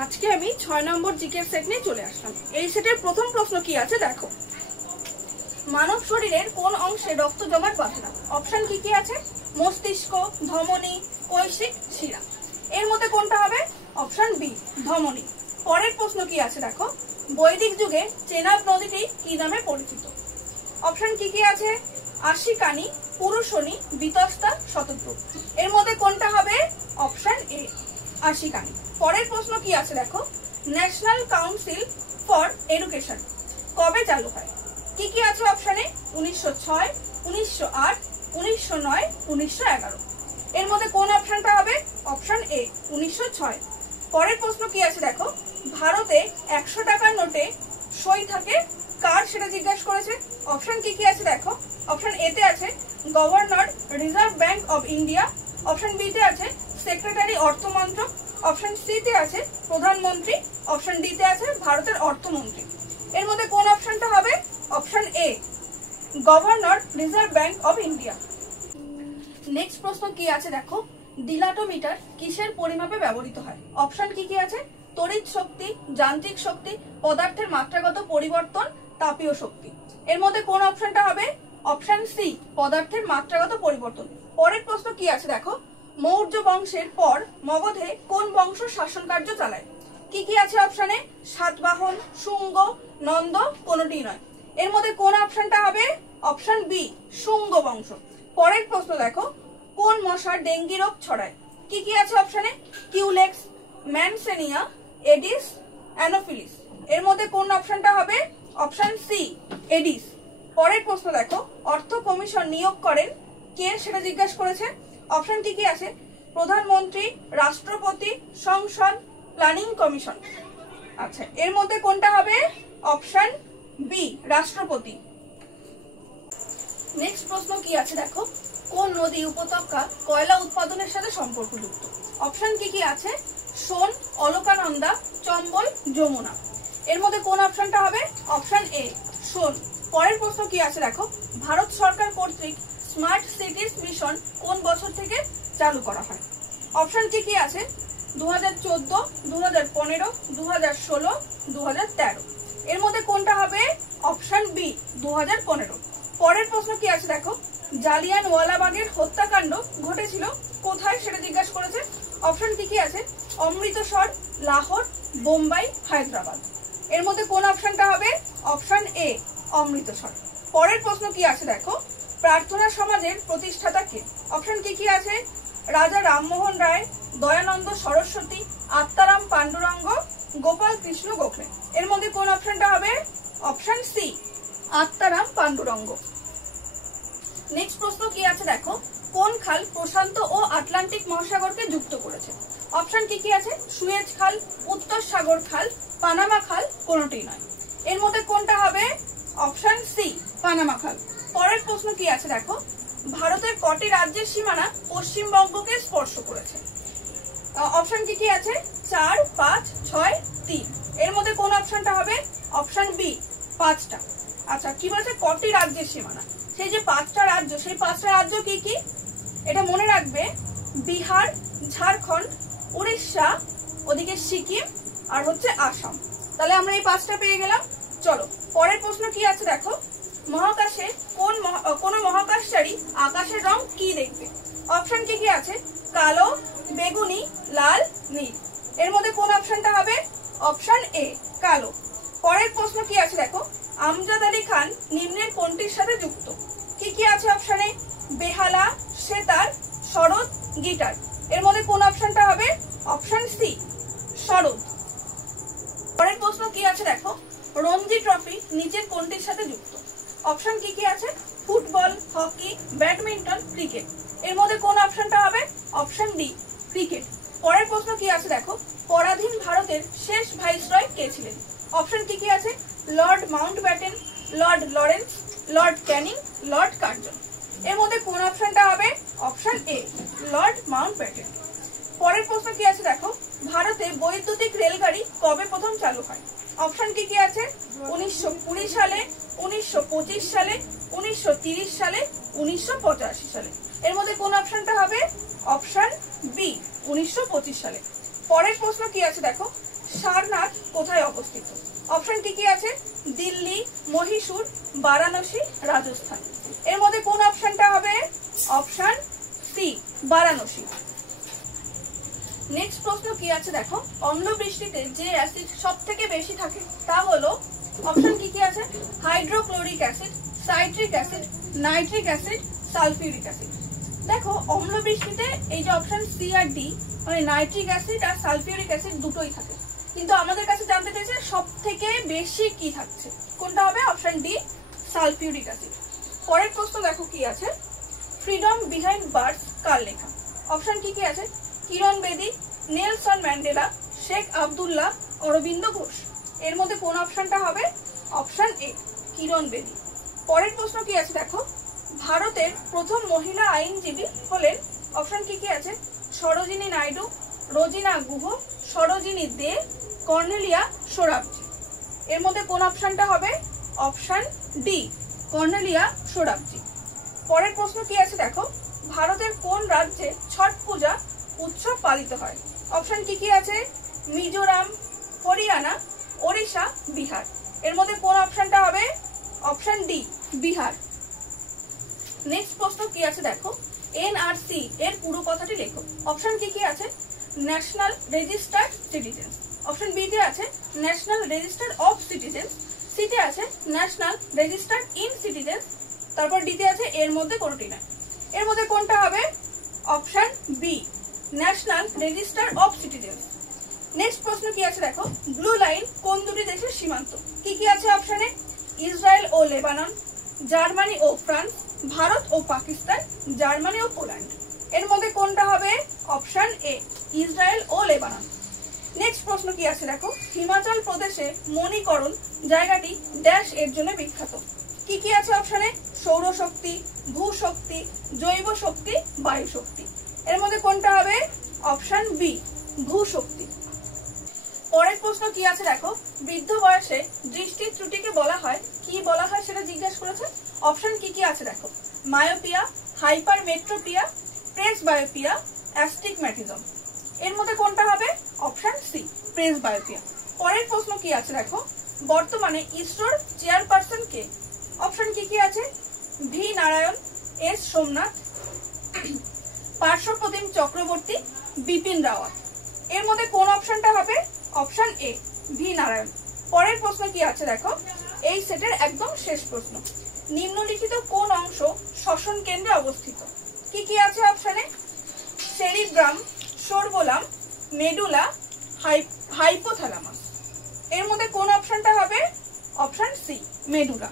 আজকে আমি 6 নম্বর GK set নিয়ে চলে আসলাম। এই সেটের প্রথম প্রশ্ন কি আছে দেখো। মানব শরীরের কোন অংশে রক্ত জমাট বাঁধে না? অপশন কি কি আছে? মস্তিষ্ক, ধমনী, কৈশিক, শিরা। এর মধ্যে কোনটা হবে? অপশন বি, ধমনী। পরের প্রশ্ন কি আছে দেখো। বৈদিক যুগে চেনাব নদীটি কি নামে পরিচিত? অপশন কি কি আছে? আশিকানি, পুরুষনী, বিতস্তা, শতদ্রু। এর মধ্যে কোনটা হবে? অপশন এ, আশিকানি। পরের প্রশ্ন কি আছে দেখো। ন্যাশনাল কাউন্সিল ফর এডুকেশন কবে চালু হয়? কি কি আছে অপশনে? 1906, 1908, 1909, 1911। এর মধ্যে কোন অপশনটা হবে? অপশন এ, 1906। পরের প্রশ্ন কি আছে দেখো। ভারতে 100 টাকার নোটে সই থাকে কার, সেটা জিজ্ঞাসা করেছে। অপশন কি কি আছে দেখো। অপশন এ তে আছে governor Reserve Bank of India, option B তে আছে সেক্রেটারি অর্থমন্ত্রক, অপশন সি তে আছে প্রধানমন্ত্রী, অপশন ডি তে আছে ভারতের অর্থমন্ত্রী। এর মধ্যে কোন অপশনটা হবে? Option A, governor Reserve Bank of India. Next প্রশ্ন কি আছে দেখো। ডিলাটোমিটার কিসের পরিমাপে ব্যবহৃত হয়? অপশন কি কি আছে? তড়িৎ শক্তি, যান্ত্রিক শক্তি, পদার্থের মাত্রাগত পরিবর্তন, তাপীয় শক্তি। এর মধ্যে কোন অপশনটা হবে? অপশন সি, পদার্থের মাত্রাগত পরিবর্তন। পরের প্রশ্ন কি আছে দেখো। মৌর্য বংশের পর মগধে কোন বংশ শাসন কার্য চালায়? কি কি আছে অপশনে? সাতবাহন, শুঙ্গ, নন্দ, কোনটি নয়। এর মধ্যে কোন অপশনটা হবে? অপশন বি, শুঙ্গ বংশ। পরের প্রশ্ন দেখো। কোন মশার ডেঙ্গি রোগ ছড়ায়? কি কি আছে অপশনে? Culex, Mansonia, Aedes, Anopheles. এর মধ্যে কোন অপশনটা হবে? Option C, Aedes. পরের প্রশ্ন দেখো। অর্থ কমিশন নিয়োগ করেন কে, সেটা জিজ্ঞাসা করেছে। অপশন কি কি আছে? প্রধানমন্ত্রী, রাষ্ট্রপতি, সংসদ, প্ল্যানিং কমিশন। আচ্ছা, এর মধ্যে কোনটা হবে? অপশন বি, রাষ্ট্রপতি। নেক্সট প্রশ্ন কি আছে দেখো। কোন নদী উপত্যকা কয়লা উৎপাদনের সাথে সম্পর্কযুক্ত? অপশন কি কি আছে? সোন, অলকানন্দা, চম্বল, যমুনা। এর মধ্যে কোন অপশনটা হবে? অপশন এ, সোন। পরের প্রশ্ন কি আছে দেখো। ভারত সরকার কর্তৃক স্মার্ট সিটিজ মিশন কোন বছর থেকে চালু করা হয়? অপশন কি কি আছে? 2014, 2015, 2016, 2013। এর মধ্যে কোনটা হবে? Option B, 2015। পরের প্রশ্ন কি আছে দেখো। জালিয়ানওয়ালাবাগের হত্যাকাণ্ড ঘটেছিল কোথায়, সেটা জিজ্ঞাসা করেছে। অপশন কি কি আছে? অমৃতসর, লাহোর, বোম্বাই, হায়দ্রাবাদ। এর মধ্যে কোন অপশনটা হবে? অপশন এ, অমৃতসর। পরের প্রশ্ন কি আছে দেখো। প্রার্থনা সমাজের প্রতিষ্ঠাতা কে? অপশন কি কি আছে? রাজা রামমোহন রায়, দয়ানন্দ সরস্বতী, আত্মারাম পান্ডুরঙ্গ, গোপাল কৃষ্ণ গোখলে। এর মধ্যে কোন অপশনটা হবে? Option C, Atmaram Pandurang. Next প্রশ্ন কি আছে দেখো। কোন খাল প্রশান্ত ও আটলান্টিক মহাসাগরকে যুক্ত করেছে? অপশন কি কি আছে? সুয়েজ খাল, উত্তর সাগর খাল, পানামা খাল, কোনটি নয়। এর মধ্যে কোনটা হবে? অপশন সি, পানামা খাল। পরের প্রশ্ন কি আছে দেখো। ভারতের কটি রাজ্যের সীমানা পশ্চিমবঙ্গকে স্পর্শ করেছে? অপশন কি কি আছে? 4, 5, 6, 3। এর মধ্যে কোন অপশনটা হবে? অপশন বি, 5টা। আচ্ছা, কি বলছে? কটি রাজ্যের সীমানা। সেই যে 5টা রাজ্য, সেই 5টা রাজ্য কি কি? এটা মনে রাখবে। বিহার, ঝাড়খণ্ড, উড়িষ্যা, ওদিকে সিকিম, আর হচ্ছে আসাম। তাহলে আমরা এই 5টা পেয়ে গেলাম। চলো পরের প্রশ্ন কি আছে দেখো। মহাকাশে কোন মহাকাশচারী আকাশের রং কি দেখবে? অপশন কি কি আছে? কালো, বেগুনি, লাল, নীল। এর মধ্যে কোন অপশনটা হবে? অপশন এ, কালো। পরের প্রশ্ন কি আছে দেখো। আমজাদ আলী খান নিম্নের কোনটির সাথে যুক্ত? কি কি আছে অপশনে? বেহালা, সেতার, সরোদ, গিটার। এর মধ্যে কোন অপশনটা হবে? Option C, sarod. পরের প্রশ্ন কি আছে দেখো। রঞ্জি ট্রফি নিচের কোনটির সাথে যুক্ত? অপশন কি কি আছে? Football, hockey, badminton, cricket. এর মধ্যে কোন অপশনটা হবে? Option D, cricket. পরের প্রশ্ন কি আছে দেখো। পরাধীন ভারতের শেষ ভাইসরয় কে ছিলেন? অপশন কি কি আছে? Lord Mountbatten, Lord Lawrence, Lord Canning, Lord Curzon. এর মধ্যে কোন অপশনটা হবে? অপশন এ, লর্ড মাউন্টব্যাটেন। পরের প্রশ্ন কি আছে দেখো। ভারতে বৈদ্যুতিক রেলগাড়ি কবে প্রথম চালু হয়? অপশন কি কি আছে? 1920 সালে, 1925 সালে, 1930 সালে, 1985 সালে। এর মধ্যে কোন অপশনটা হবে? অপশন বি, 1925 সালে। পরের প্রশ্ন কি আছে দেখো। সারনাথ কোথায় অবস্থিত? অপশন কি কি আছে? দিল্লি, মহীশূর, বারাণসী, রাজস্থান। এর মধ্যে কোন অপশনটা হবে? Option C, Varanasi. নেক্সট প্রশ্ন কি আছে দেখো, অম্ল বৃষ্টিতে যে অ্যাসিড সব থেকে বেশি থাকে তা হলো, অপশন কি কি আছে? Hydrochloric acid, citric acid, nitric acid, sulphuric acid. দেখো অম্ল বৃষ্টিতে এই যে অপশন সি আর ডি মানে নাইট্রিক অ্যাসিড আর সালফিউরিক অ্যাসিড দুটোই থাকে, কিন্তু আমাদের কাছে জানতে চাইছে সব থেকে বেশি কি থাকছে, কোনটা হবে? Option D, sulphuric acid. পরের প্রশ্ন দেখো কি আছে, ফ্রিডম বিহাইন্ড বার্ডস কার লেখা? অপশন কি কি আছে? কিরণ বেদি, নেলসন ম্যান্ডেলা, শেখ আব্দুল্লাহ, অরবিন্দ ঘোষ। এর মধ্যে কোন অপশনটা হবে? অপশন এ, কিরণ বেদি। পরের প্রশ্ন কি আছে দেখো, ভারতের প্রথম মহিলা আইনজীবী হলেন, অপশন কি কি আছে? সরোজিনী নাইডু, রোজিনা গুহ, সরোজিনী দে, কর্নেলিয়া সোরাবজি। এর মধ্যে কোন অপশনটা হবে? Option D, Cornelia Sorabji. পরের প্রশ্ন কি আছে দেখো, ভারতের কোন রাজ্যে ছট পূজা উৎসব পালিত হয়? অপশন কি কি আছে? মিজোরাম, হরিয়ানা, ওড়িশা, বিহার। এর মধ্যে কোন অপশনটা হবে? Option D, Bihar. নেক্সট প্রশ্ন কি আছে দেখো, এনআরসি এর পুরো কথাটি লেখো। অপশন কি কি আছে? National registered citizens. Option B তে আছে national register of citizens, C তে আছে ন্যাশনাল রেজিস্টার্ড ইন সিটিজেন্স, তারপর ডি তে আছে এর মধ্যে কোনটি না। এর মধ্যে কোনটা হবে? Option B, national register of citizens. Next প্রশ্ন কি আছে দেখো, ব্লু লাইন কোন দুটি দেশের সীমান্ত? কি কি আছে অপশনে? ইসরায়েল ও লেবানন, জার্মানি ও ফ্রান্স, ভারত ও পাকিস্তান, জার্মানি ও পোল্যান্ড। এর মধ্যে কোনটা হবে? অপশন এ, ইসরায়েল ও লেবানন। নেক্সট প্রশ্ন কি আছে দেখো, হিমাচল প্রদেশে মণিকরণ জায়গাটি ড্যাশ এর জন্য বিখ্যাত? কি কি আছে অপশনে? সৌরশক্তি, ভূশক্তি, জৈব শক্তি, বায়ু শক্তি। এর মধ্যে কোনটা হবে? অপশন বি, ভূশক্তি। পরের প্রশ্ন কি আছে দেখো, বৃদ্ধ বয়সে দৃষ্টির ত্রুটিকে বলা হয় কি বলা হয় সেটা জিজ্ঞাসা করেছে। অপশন কি কি আছে দেখো, মায়োপিয়া, হাইপারমেট্রোপিয়া, প্রেসবায়োপিয়া, অ্যাস্টিগম্যাটিজম। এর মধ্যে কোনটা হবে? Option C, presbyopia. পরের প্রশ্ন কি আছে দেখো, বর্তমানে ইসরোর চেয়ারপারসন কে? অপশন কি কি আছে? V Narayan, S Somnath, Parthapratim Chakraborty, Bipin Rawat. এর মধ্যে কোন অপশনটা হবে? Option A, V Narayan. পরের প্রশ্ন কি আছে দেখো, এই সেটের একদম শেষ প্রশ্ন, নিম্নলিখিত কোন অংশ শ্বসন কেন্দ্রে অবস্থিত? কি কি আছে অপশনে? Cerebrum, cerebellum, medulla, hypothalamus. এর মধ্যে কোন অপশনটা হবে? Option C, medulla.